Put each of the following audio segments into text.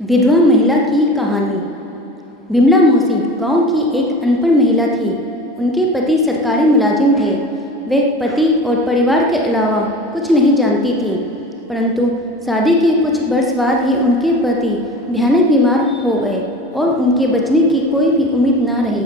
विधवा महिला की कहानी। विमला मौसी गांव की एक अनपढ़ महिला थी। उनके पति सरकारी मुलाजिम थे। वे पति और परिवार के अलावा कुछ नहीं जानती थी, परंतु शादी के कुछ वर्ष बाद ही उनके पति भयानक बीमार हो गए और उनके बचने की कोई भी उम्मीद न रही।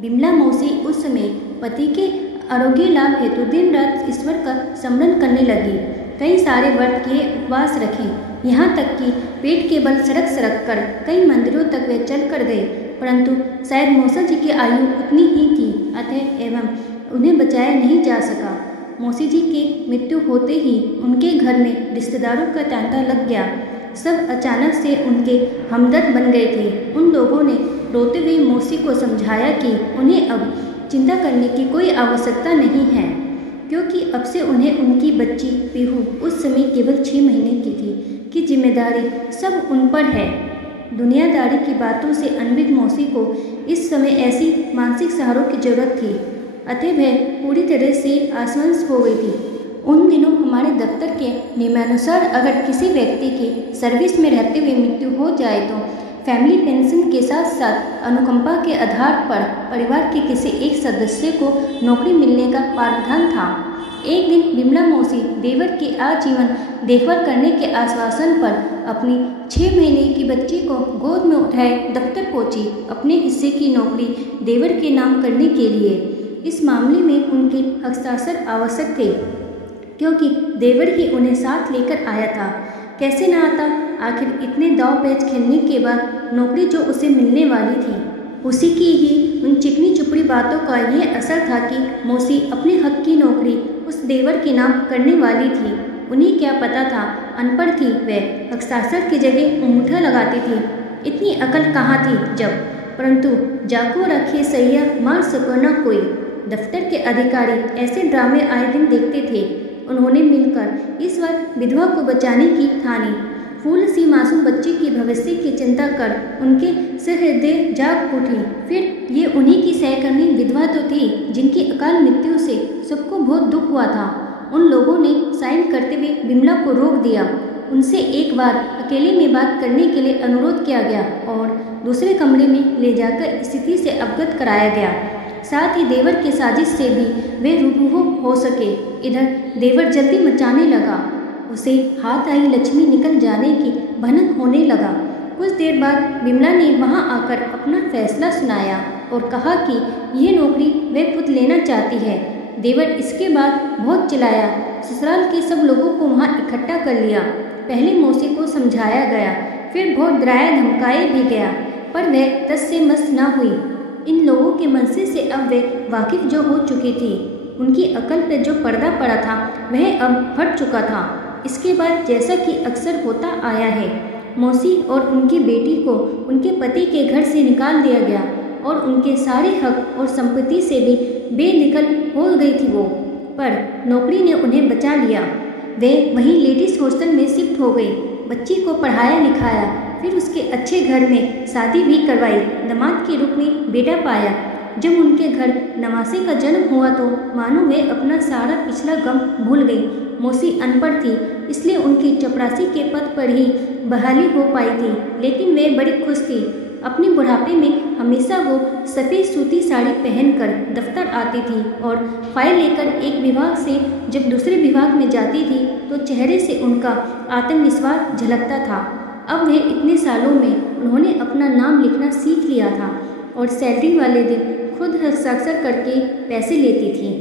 विमला मौसी उस समय पति के आरोग्य लाभ हेतु दिन रात ईश्वर का स्मरण करने लगी। कई सारे व्रत किए, उपवास रखे, यहाँ तक कि पेट के बल सड़क सड़क कर कई मंदिरों तक वे चल कर गए, परंतु शायद मौसा जी की आयु उतनी ही थी, अतः एवं उन्हें बचाया नहीं जा सका। मौसी जी की मृत्यु होते ही उनके घर में रिश्तेदारों का तांता लग गया। सब अचानक से उनके हमदर्द बन गए थे। उन लोगों ने रोते हुए मौसी को समझाया कि उन्हें अब चिंता करने की कोई आवश्यकता नहीं है, क्योंकि अब से उन्हें उनकी बच्ची पीहू उस समय केवल 6 महीने की थी कि जिम्मेदारी सब उन पर है। दुनियादारी की बातों से अनभिज्ञ मौसी को इस समय ऐसी मानसिक सहारों की जरूरत थी, अतः वह पूरी तरह से आश्वस्त हो गई थी। उन दिनों हमारे दफ्तर के नियमानुसार अगर किसी व्यक्ति की सर्विस में रहते हुए मृत्यु हो जाए तो फैमिली पेंशन के साथ साथ अनुकंपा के आधार पर परिवार के किसी एक सदस्य को नौकरी मिलने का प्रावधान था। एक दिन विमला मौसी देवर की आजीवन देखभाल करने के आश्वासन पर अपनी 6 महीने की बच्ची को गोद में उठाए दफ्तर पहुंची अपने हिस्से की नौकरी देवर के नाम करने के लिए। इस मामले में उनके हस्ताक्षर आवश्यक थे, क्योंकि देवर ही उन्हें साथ लेकर आया था। कैसे न आता, आखिर इतने दाव पेच खेलने के बाद नौकरी जो उसे मिलने वाली थी, उसी की ही उन चिकनी चुपड़ी बातों का ये असर था कि मौसी अपने हक की नौकरी उस देवर के नाम करने वाली थी। उन्हें क्या पता था, अनपढ़ थी वह, हस्ताक्षर की जगह अंगूठा लगाती थी। इतनी अकल कहाँ थी जब, परंतु जाको रखे सैया मार सको न कोई। दफ्तर के अधिकारी ऐसे ड्रामे आए दिन देखते थे। उन्होंने मिलकर इस बार विधवा को बचाने की ठानी। फूल सी मासूम बच्ची की भविष्य की चिंता कर उनके सहृदय जाग उठी। फिर ये उन्हीं की सहकर्मी विधवा तो थी जिनकी अकाल मृत्यु से सबको बहुत दुख हुआ था। उन लोगों ने साइन करते हुए विमला को रोक दिया। उनसे एक बार अकेले में बात करने के लिए अनुरोध किया गया और दूसरे कमरे में ले जाकर स्थिति से अवगत कराया गया। साथ ही देवर की साजिश से भी वे रूबरू हो सके। इधर देवर जल्दी मचाने लगा। उसे हाथ आई लक्ष्मी निकल जाने की भनक होने लगा। कुछ देर बाद विमला ने वहां आकर अपना फैसला सुनाया और कहा कि यह नौकरी वह खुद लेना चाहती है। देवर इसके बाद बहुत चिल्लाया। ससुराल के सब लोगों को वहां इकट्ठा कर लिया। पहले मौसी को समझाया गया, फिर बहुत डराया धमकाया भी गया, पर वह तस से मस न हुई। इन लोगों के मनसे से अब वे वाकिफ जो हो चुकी थी, उनकी अकल पर जो पर्दा पड़ा था वह अब हट चुका था। इसके बाद जैसा कि अक्सर होता आया है, मौसी और उनकी बेटी को उनके पति के घर से निकाल दिया गया और उनके सारे हक और संपत्ति से भी बेदखल हो गई थी वो। पर नौकरी ने उन्हें बचा लिया। वे वहीं लेडीज हॉस्टल में शिफ्ट हो गई। बच्ची को पढ़ाया लिखाया, फिर उसके अच्छे घर में शादी भी करवाई। दामाद के रूप में बेटा पाया। जब उनके घर नवासे का जन्म हुआ तो मानो वे अपना सारा पिछला गम भूल गई। मौसी अनपढ़ थी, इसलिए उनकी चपरासी के पद पर ही बहाली हो पाई थी, लेकिन वे बड़ी खुश थी। अपने बुढ़ापे में हमेशा वो सफ़ेद सूती साड़ी पहनकर दफ्तर आती थी और फाइल लेकर एक विभाग से जब दूसरे विभाग में जाती थी तो चेहरे से उनका आत्मविश्वास झलकता था। अब वे इतने सालों में उन्होंने अपना नाम लिखना सीख लिया था और सैलरी वाले दिन खुद हस्ताक्षर करके पैसे लेती थी।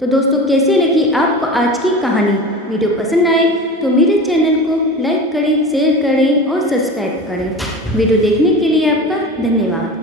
तो दोस्तों, कैसी लगी आपको आज की कहानी? वीडियो पसंद आए तो मेरे चैनल को लाइक करें, शेयर करें और सब्सक्राइब करें। वीडियो देखने के लिए आपका धन्यवाद।